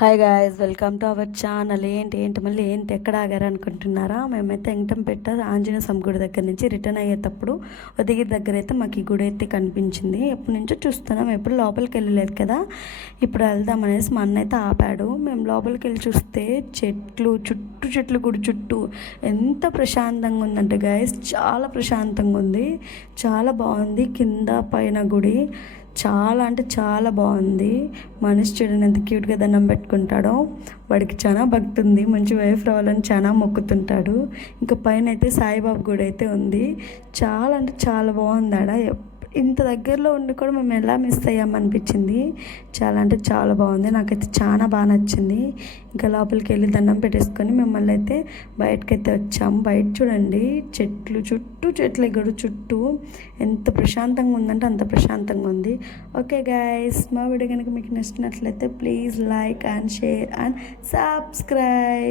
Hi guys, welcome to our channel. ఏంటి ఎక్కడ ఆగారు అనుకుంటున్నారా? మేమైతే ఎంగటంపేట ఆంజనేయ స్వామి గుడి దగ్గర నుంచి రిటర్న్ అయ్యేటప్పుడు ఉదయగిరి దగ్గర అయితే మాకు ఈ గుడి అయితే కనిపించింది. ఎప్పటి నుంచో చూస్తున్నాం, ఎప్పుడు లోపలికి వెళ్ళలేదు కదా, ఇప్పుడు వెళ్దాం అనేసి మా అన్న అయితే ఆపాడు. మేము లోపలికి వెళ్ళి చూస్తే చెట్లు గుడి చుట్టూ ఎంత ప్రశాంతంగా ఉందంటే గాయస్, చాలా ప్రశాంతంగా ఉంది, చాలా బాగుంది. కింద పైన గుడి చాలా అంటే చాలా బాగుంది. మనిషి చూడండి ఎంత క్యూట్గా దండం పెట్టుకుంటాడో. వాడికి చాలా భక్తి ఉంది, మంచి వైఫ్ రావాలని చాలా మొక్కుతుంటాడు. ఇంకా పైన అయితే సాయిబాబా గుడి అయితే ఉంది. చాలా అంటే చాలా బాగుంది ఆడ. ఇంత దగ్గరలో ఉండి కూడా మేము ఎలా మిస్ అయ్యామనిపించింది. చాలా అంటే చాలా బాగుంది, నాకైతే చాలా బాగా నచ్చింది. ఇంకా లోపలికి వెళ్ళి దండం పెట్టేసుకొని మిమ్మల్ని అయితే బయటకైతే వచ్చాము. బయట చూడండి, చెట్లు ఎగడు చుట్టూ ఎంత ప్రశాంతంగా ఉందంటే అంత ప్రశాంతంగా ఉంది. ఓకే గైస్, మా వీడియో కనుక మీకు నచ్చినట్లయితే please like and share and subscribe.